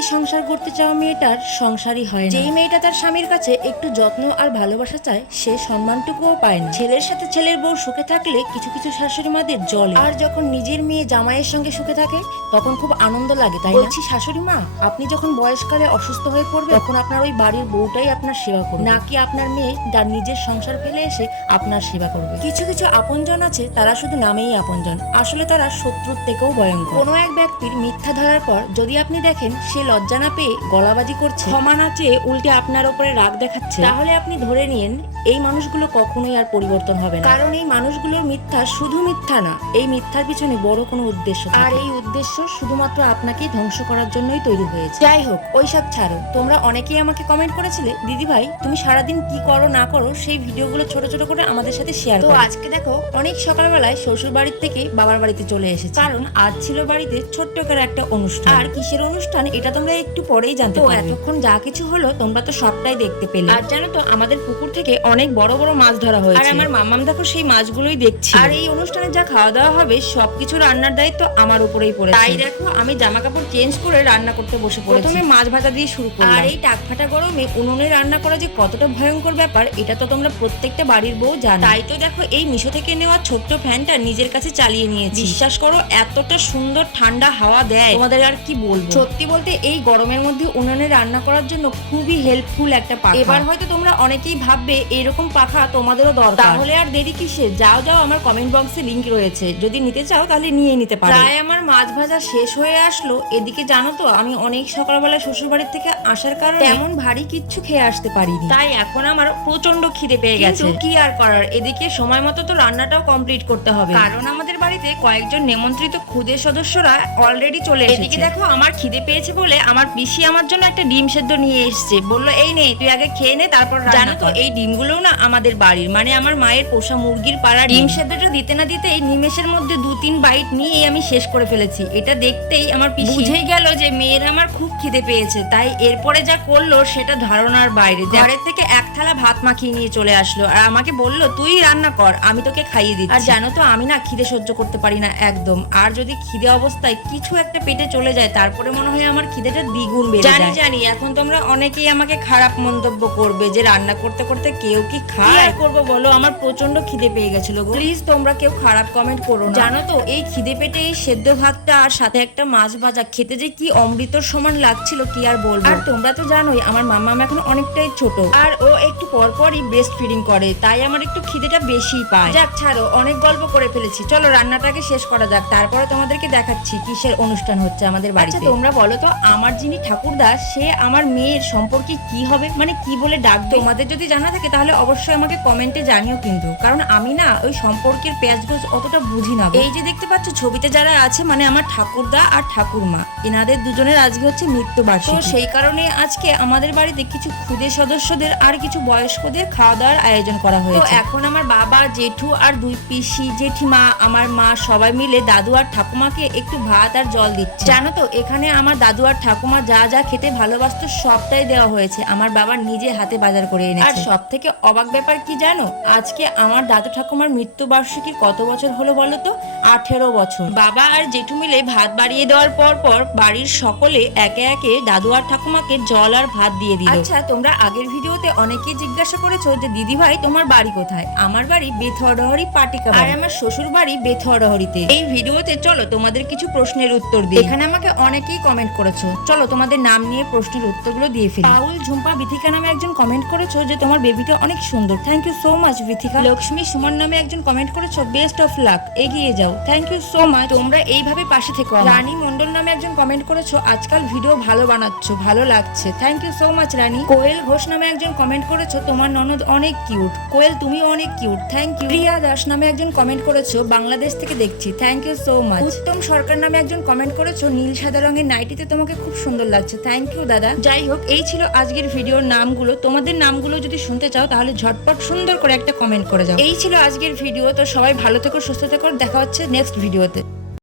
দিয়ে সংসার করতে চাওয়া মেয়েটার সংসারই হয় না। যেই মেয়েটা তার স্বামীর কাছে একটু যত্ন আর ভালোবাসা চায় সে সম্মানটুকুও পায় না। ছেলের সাথে ছেলের বউ সুখে থাকলে কিছু কিছু শাশুড়ি মাদের জ্বলে, আর যখন নিজের মেয়ে জামাইয়ের সঙ্গে সুখে থাকে তখন খুব আনন্দ লাগে, তাই না? বলছি শাশুড়ি মা, আপনি যখন বয়সকালে অসুস্থ হয়ে পড়বে তখন আপনার ওই বাড়ির বউটাই আপনার সেবা করবে, নাকি আপনার মেয়ে যার নিজের সংসার ফেলে এসে আপনার সেবা করবে? কিছু কিছু আপনজন আছে তারা শুধু নামেই আপনজন, আসলে তারা শত্রুর থেকেও ভয়ঙ্কর। কোনো এক ব্যক্তির মিথ্যা ধরার পর যদি আপনি দেখেন সে লজ্জা না পেয়ে গলাবাজি করছে, ক্ষমা না চেয়ে উল্টে আপনার উপরে রাগ দেখাচ্ছে, তাহলে আপনি ধরে নিন এই মানুষগুলো কখনোই আর পরিবর্তন হবে না। কারণ এই মানুষগুলোর মিথ্যা শুধু মিথ্যা না, এই মিথ্যার পিছনে বড় কোনো উদ্দেশ্য, আর এই উদ্দেশ্য শুধুমাত্র আপনাকেই ধ্বংস করার জন্যই তৈরি হয়েছে। যাই হোক, ওইসব ছাড়ো। তোমরা অনেকেই আমাকে কমেন্ট করেছিলে, দিদি ভাই তুমি সারাদিন কি করো না করো সেই ভিডিওগুলো ছোট ছোট করে আমাদের সাথে শেয়ার করো। তো আজকে দেখো অনেক সকালবেলায় শ্বশুর বাড়ির থেকে বাবার বাড়িতে চলে এসেছে, কারণ আজ ছিল বাড়িতে ছোট্ট করে একটা অনুষ্ঠান। আর কিসের অনুষ্ঠান এটা তোমরা একটু পরেই জানতে পারবে। এতক্ষণ যা কিছু হলো তোমরা তো সবটাই দেখতে পেলে। আর জানো তো আমাদের পুকুর থেকে অনেক বড় বড় মাছ ধরা হয়েছে, আর আমার মামাম দেখো সেই মাছগুলোই দেখছি। আর এই অনুষ্ঠানে যা খাওয়া দাওয়া হবে সবকিছু রান্নার দায়িত্ব আমার উপরেই পড়েছে। তাই দেখো আমি জামা কাপড় চেঞ্জ করে রান্না করতে বসে পড়েছি। প্রথমে মাছ ভাজা দিয়ে শুরু করলাম। আর এই টাকফাটা গরমে উনুনে রান্না করা যে কতটা ভয়ঙ্কর ব্যাপার এটা তো তোমরা প্রত্যেকটা বাড়ির বউ জানো। তাই তো দেখো এই মিশো থেকে নেওয়া ছোট্ট ফ্যানটা নিজের কাছে চালিয়ে নিয়েছি। বিশ্বাস করো এতটা সুন্দর ঠান্ডা হাওয়া দেয়, তোমাদের আর কি বলবো। সত্যি বলতে এই গরমের মধ্যে উনুনে রান্না করার জন্য খুবই হেল্পফুল একটা পাখা। এবার হয়তো তোমরা অনেকেই ভাববে এরকম পাখা তোমাদেরও দরকার, তাহলে আর দেরি কিসে, যাও যাও আমার কমেন্ট বক্সে লিংক রয়েছে, যদি নিতে চাও তাহলে নিয়ে নিতে পারো। প্রায় আমার মাছ ভাজা শেষ হয়ে আসলো। এদিকে জানো তো আমি অনেক সকালবেলা শ্বশুর বাড়ির থেকে আসার কারণে তেমন ভারী কিচ্ছু খেয়ে আসতে পারিনি, তাই এখন আমার প্রচন্ড খিদে পেয়ে গেছে। কি আর করার, এদিকে সময় মতো তো রান্নাটাও কমপ্লিট করতে হবে, কারণ আমাদের বাড়িতে কয়েকজন নিমন্ত্রিত খুদে সদস্যরা অলরেডি চলে এসেছে। এদিকে দেখো আমার খিদে পেয়েছে বলে আমার পিসি আমার জন্য একটা ডিম সেদ্ধ নিয়ে এসেছে, বললো এই নে তুই আগে খেয়ে নে তারপর। জানো তো এই ডিমগুলো না আমাদের বাড়ির মানে আমার মায়ের পোষা মুরগির পাড়া। ডিম সেদ্ধটা দিতে না দিতেই নিমেষের মধ্যে 2-3 বাইট নিয়েই আমি শেষ করে ফেলেছি। এটা দেখতেই আমার পিসি বুঝেই গেল যে মেয়ের আমার খুব খিদে পেয়েছে, তাই এরপরে যা করলো সেটা ধারণার বাইরে। ঘরের থেকে এক থালা ভাত মাখিয়ে নিয়ে চলে আসলো আর আমাকে বললো তুই রান্না কর আমি তোকে খাইয়ে দিচ্ছি। আর জানো তো আমি না খিদে সহ্য করতে পারি না একদম, আর যদি খিদে অবস্থায় কিছু একটা পেটে চলে যায় তারপরে মনে হয় আমার খিদেটা দ্বিগুণ বেড়ে যায়। জানি এখন তোমরা অনেকেই আমাকে খারাপ মন্তব্য করবে যে রান্না করতে করতে কেউ কি খায়। করবো বলো, আমার প্রচন্ড খিদে পেয়ে গেছিল গো। প্লিজ তোমরা কেউ খারাপ কমেন্ট করো না। জানো তো এই খিদে পেটে এই সেদ্ধ ভাতটা আর সাথে একটা মাছ ভাজা খেতে যে কি অমৃতর সমান লাগছিল কি আর বলবো। আর তোমরা তো জানোই আমার মাম্মাম এখন অনেকটাই ছোট, আর ও একটু পরপরই ব্রেস্ট ফিডিং করে, তাই আমার একটু খিদেটা বেশি পায়। যাক ছাড়ো, অনেক গল্প করে ফেলেছি, চলো রান্নাটাকে শেষ করা যাক, তারপরে তোমাদেরকে দেখাচ্ছি কিসের অনুষ্ঠান হচ্ছে আমাদের বাড়িতে। আচ্ছা তোমরা বলো তো আমার যিনি ঠাকুরদা সে আমার মেয়ের সম্পর্কে কি হবে, মানে কি বলে ডাকবে? তোমাদের যদি জানা থাকে তাহলে অবশ্যই আমাকে কমেন্টে জানিও কিন্তু, কারণ আমি না ওই সম্পর্কের পেঁয়াজগোজ অতটা বুঝি না। এই যে দেখতে পাচ্ছ ছবিতে যারা আছে মানে আমার ঠাকুরদা আর ঠাকুরমা, এনাদের দুজনের আজকে হচ্ছে মৃত্যুবার্ষিকী। তো সেই কারণে আজকে আমাদের বাড়িতে কিছু ক্ষুদে সদস্যদের আর কিছু বয়স্কদের খাওয়া দাওয়ার আয়োজন করা হয়েছে। তো এখন আমার বাবা, জেঠু আর 2 পিসি, জেঠিমা, আমার মা সবাই মিলে দাদু আর ঠাকুমাকে একটু ভাত আর জল দিচ্ছে। জানো তো এখানে আমার দাদু আর ঠাকুমা যা যা খেতে ভালোবাসতো সবটাই দেওয়া হয়েছে, আমার বাবা নিজে হাতে বাজার করে এনেছে। আর সব থেকে অবাক ব্যাপার কি জানো, আজকে আমার দাদু ঠাকুমার মৃত্যুবার্ষিকী কত বছর হলো বলো তো? 18 বছর। বাবা আর জেঠু মিলে ভাত বাড়িয়ে দেওয়ার পর বাড়ির সকলে একে একে দাদু আর ঠাকুমাকে জল আর ভাত দিয়ে দিল। আচ্ছা তোমরা আগের ভিডিওতে অনেকেই জিজ্ঞাসা করেছো যে দিদি ভাই তোমার বাড়ি কোথায়? আমার বাড়ি বেথুয়াডহরি পাটিকা, আর আমার শ্বশুর বাড়ি বেথুয়াডহরিতে। এই ভিডিওতে চলো তোমাদের কিছু প্রশ্নের উত্তর দিই। এখানে আমাকে অনেকেই কমেন্ট করেছো, চলো তোমাদের নাম নিয়ে প্রশ্নের উত্তরগুলো দিয়ে ফেলি। পাউল ঝুম্পা বিথিকা নামে একজন কমেন্ট করেছো যে তোমার বেবিটা অনেক সুন্দর, thank you so much Bithika. Lakshmi Suman নামে একজন কমেন্ট করেছো বেস্ট অফ লাক, এগিয়ে যাও, থ্যাংক ইউ সো মাচ, তোমরা এইভাবে পাশে থেকো। রানী মন্ডল নামে একজন কমেন্ট করেছো আজকাল ভিডিও ভালো বানাচ্ছো, ভালো লাগছে, থ্যাংক ইউ সো মাচ রানী। কোয়েল ঘোষ নামে একজন কমেন্ট করেছো তোমার ননদ অনেক কিউট, কোয়েল তুমি অনেক কিউট, থ্যাংক ইউ। প্রিয়া দাস নামে একজন কমেন্ট করেছো বাংলাদেশ থেকে দেখছি, থ্যাংক ইউ সো মাচ। উত্তম সরকার নামে একজন কমেন্ট করেছো নীল সাদা রঙের নাইটিতে তোমাকে খুব সুন্দর লাগছে, থ্যাংক ইউ দাদা। যাই হোক এই ছিল আজকের ভিডিওর নামগুলো, তোমাদের নামগুলো যদি শুনতে চাও তাহলে ঝটপট সুন্দর করে একটা কমেন্ট করে যাও। এই ছিল আজকের ভিডিও, তো সবাই ভালো থেকো, সুস্থ থেকো, দেখা হচ্ছে নেক্সট ভিডিওতে।